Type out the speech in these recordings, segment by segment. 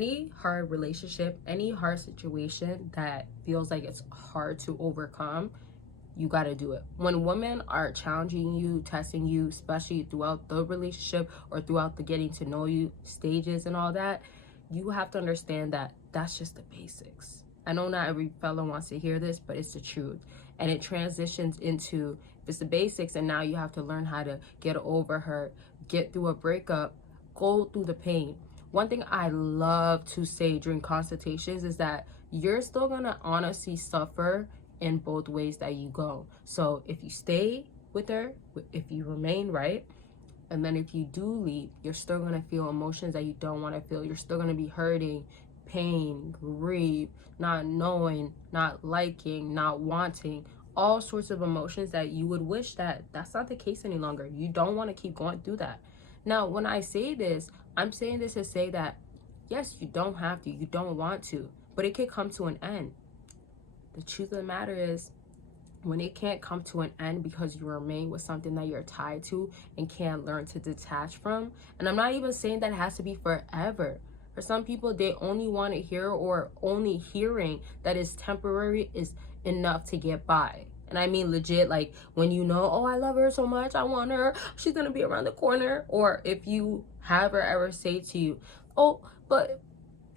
Any hard relationship, any hard situation that feels like it's hard to overcome, you got to do it. When women are challenging you, testing you, especially throughout the relationship or throughout the getting to know you stages and all that, you have to understand that that's just the basics. I know not every fella wants to hear this, but it's the truth. And it transitions into, if it's the basics and now you have to learn how to get over her, get through a breakup, go through the pain. One thing I love to say during consultations is that you're still gonna honestly suffer in both ways that you go. So if you stay with her, if you remain, right? And then if you do leave, you're still gonna feel emotions that you don't wanna feel. You're still gonna be hurting, pain, grief, not knowing, not liking, not wanting, all sorts of emotions that you would wish that that's not the case any longer. You don't wanna keep going through that. Now, when I say this, I'm saying this to say that, yes, you don't have to, you don't want to, but it could come to an end. The truth of the matter is, when it can't come to an end because you remain with something that you're tied to and can't learn to detach from, and I'm not even saying that it has to be forever. For some people, they only want to hear, or only hearing that is temporary is enough to get by. And I mean legit, like when you know, oh, I love her so much, I want her, she's gonna be around the corner. Or if you have her ever say to you, oh, but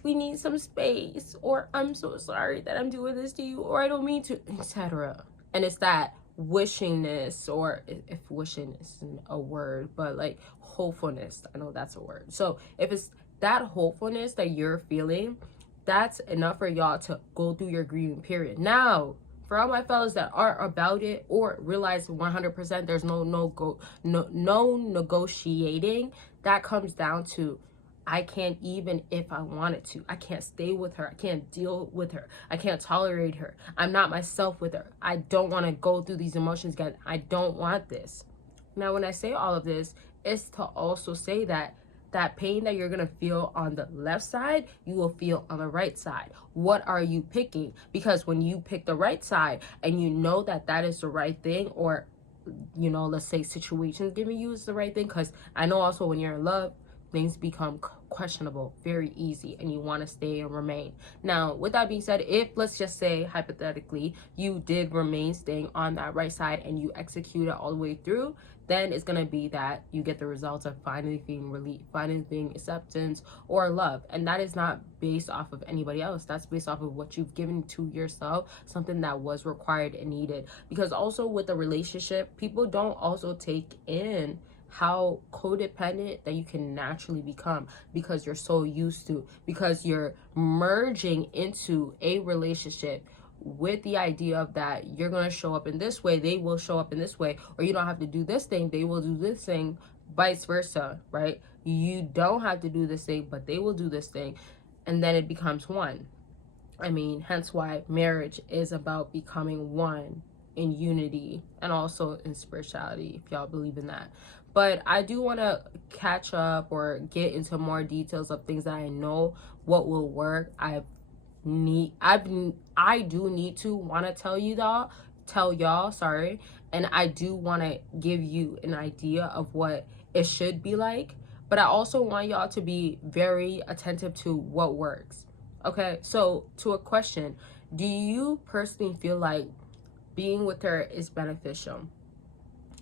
we need some space, or I'm so sorry that I'm doing this to you, or I don't mean to, etc. And it's that wishingness, or if wishing isn't a word, but like hopefulness, I know that's a word. So if it's that hopefulness that you're feeling, that's enough for y'all to go through your grieving period. Now, for all my fellas that are about it or realize 100% there's no negotiating, that comes down to, I can't, even if I wanted to, I can't stay with her. I can't deal with her. I can't tolerate her. I'm not myself with her. I don't want to go through these emotions again. I don't want this. Now, when I say all of this, it's to also say that that pain that you're going to feel on the left side, you will feel on the right side. What are you picking? Because when you pick the right side and you know that that is the right thing, or, you know, let's say situations giving you is the right thing, because I know also when you're in love, things become questionable very easy and you want to stay and remain. Now, with that being said, if, let's just say hypothetically, you did remain staying on that right side and you execute it all the way through, then it's going to be that you get the results of finally feeling relief, finally feeling acceptance or love. And that is not based off of anybody else. That's based off of what you've given to yourself, something that was required and needed. Because also with a relationship, people don't also take in how codependent that you can naturally become, because you're so used to, because you're merging into a relationship with the idea of that you're going to show up in this way, they will show up in this way, or you don't have to do this thing, they will do this thing, vice versa, right? You don't have to do this thing, but they will do this thing, and then it becomes one. I mean, hence why marriage is about becoming one in unity and also in spirituality, if y'all believe in that. But I do want to catch up or get into more details of things that I know what will work. I do need to want to tell y'all, sorry, and I do want to give you an idea of what it should be like, but I also want y'all to be very attentive to what works. Okay, so to a question, do you personally feel like being with her is beneficial?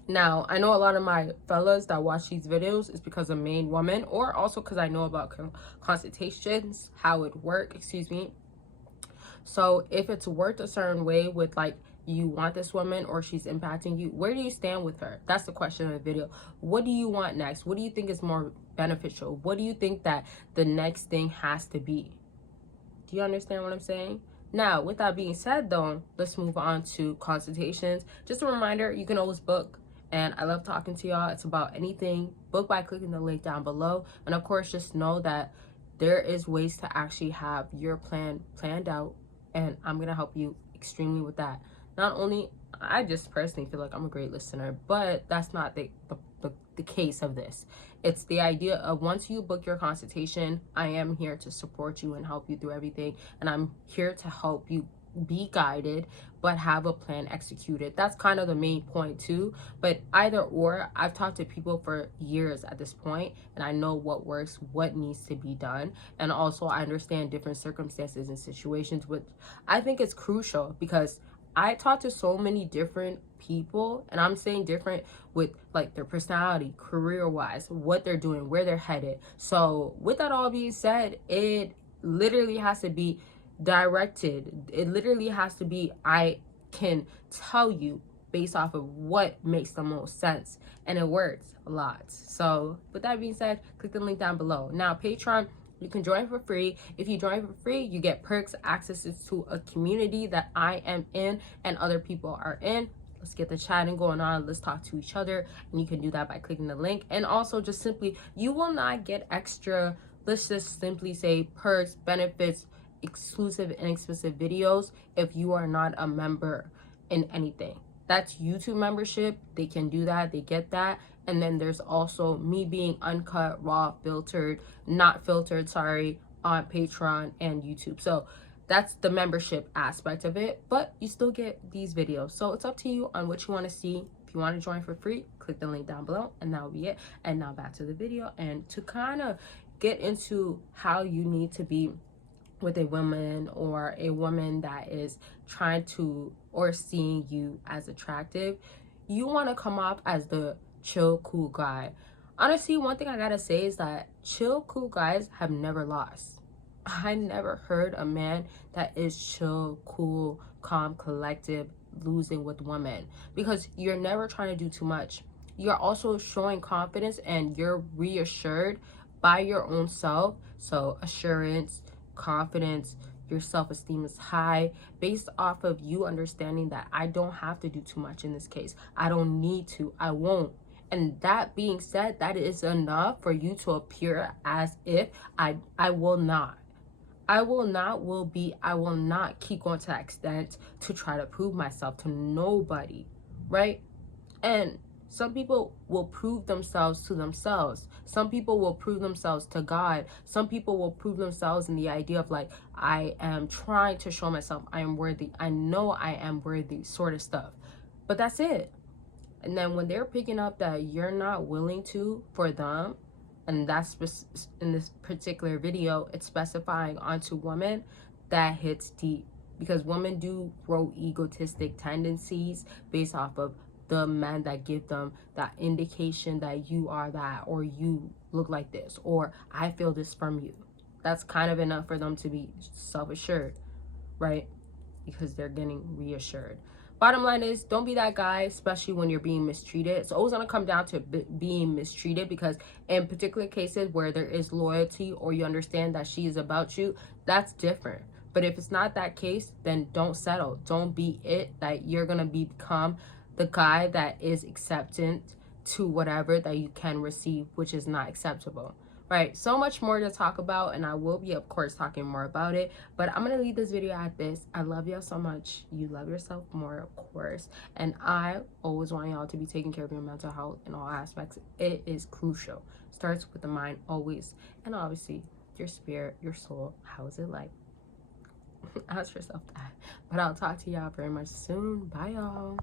Now, I know a lot of my fellas that watch these videos is because of main woman, or also because I know about consultations, how it work, excuse me. So if it's worked a certain way with like, you want this woman or she's impacting you, where do you stand with her? That's the question of the video. What do you want next? What do you think is more beneficial? What do you think that the next thing has to be? Do you understand what I'm saying? Now, with that being said though, let's move on to consultations. Just a reminder, you can always book, and I love talking to y'all. It's about anything. Book by clicking the link down below. And of course, just know that there is ways to actually have your plan planned out, and I'm gonna help you extremely with that. Not only, I just personally feel like I'm a great listener, but that's not the case of this. It's the idea of, once you book your consultation, I am here to support you and help you through everything, and I'm here to help you be guided, but have a plan executed. That's kind of the main point too. But either or, I've talked to people for years at this point, and I know what works, what needs to be done. And also I understand different circumstances and situations, which I think is crucial, because I talk to so many different people, and I'm saying different with like their personality, career wise, what they're doing, where they're headed. So with that all being said, it literally has to be directed. It literally has to be, I can tell you based off of what makes the most sense, and it works a lot. So with that being said, click the link down below. Now Patreon, you can join for free. If you join for free, you get perks, access to a community that I am in and other people are in. Let's get the chatting going on. Let's talk to each other. And you can do that by clicking the link. And also just simply, you will not get extra, let's just simply say, perks, benefits, exclusive and explicit videos if you are not a member in anything. That's YouTube membership. They can do that. They get that. And then there's also me being uncut, raw, filtered, not filtered, sorry, on Patreon and YouTube. So that's the membership aspect of it, but you still get these videos. So it's up to you on what you want to see. If you want to join for free, click the link down below, and that'll be it. And now back to the video, and to kind of get into how you need to be with a woman, or a woman that is trying to or seeing you as attractive. You want to come off as the chill, cool guy. Honestly, one thing I gotta say is that chill, cool guys have never lost. I never heard a man that is chill, cool, calm, collective losing with women, because you're never trying to do too much. You're also showing confidence, and you're reassured by your own self. So assurance, confidence, your self-esteem is high based off of you understanding that I don't have to do too much in this case. I don't need to. I won't. And that being said, that is enough for you to appear as if I will not. I will not keep going to that extent to try to prove myself to nobody, right? And some people will prove themselves to themselves. Some people will prove themselves to God. Some people will prove themselves in the idea of like, I am trying to show myself I am worthy. I know I am worthy, sort of stuff. But that's it. And then when they're picking up that you're not willing to for them, and that's in this particular video, it's specifying onto women, that hits deep. Because women do grow egotistic tendencies based off of the men that give them that indication that you are that, or you look like this, or I feel this from you. That's kind of enough for them to be self-assured, right? Because they're getting reassured. Bottom line is, don't be that guy, especially when you're being mistreated. It's always going to come down to being mistreated, because in particular cases where there is loyalty, or you understand that she is about you, that's different. But if it's not that case, then don't settle. Don't be it, that you're going to become the guy that is acceptant to whatever that you can receive, which is not acceptable. Right, so much more to talk about, and I will be, of course, talking more about it, but I'm gonna leave this video at this. I love y'all so much. You love yourself more, of course, and I always want y'all to be taking care of your mental health in all aspects. It is crucial. Starts with the mind, always, and obviously your spirit, your soul. How is it like? Ask yourself that. But I'll talk to y'all very much soon. Bye, y'all.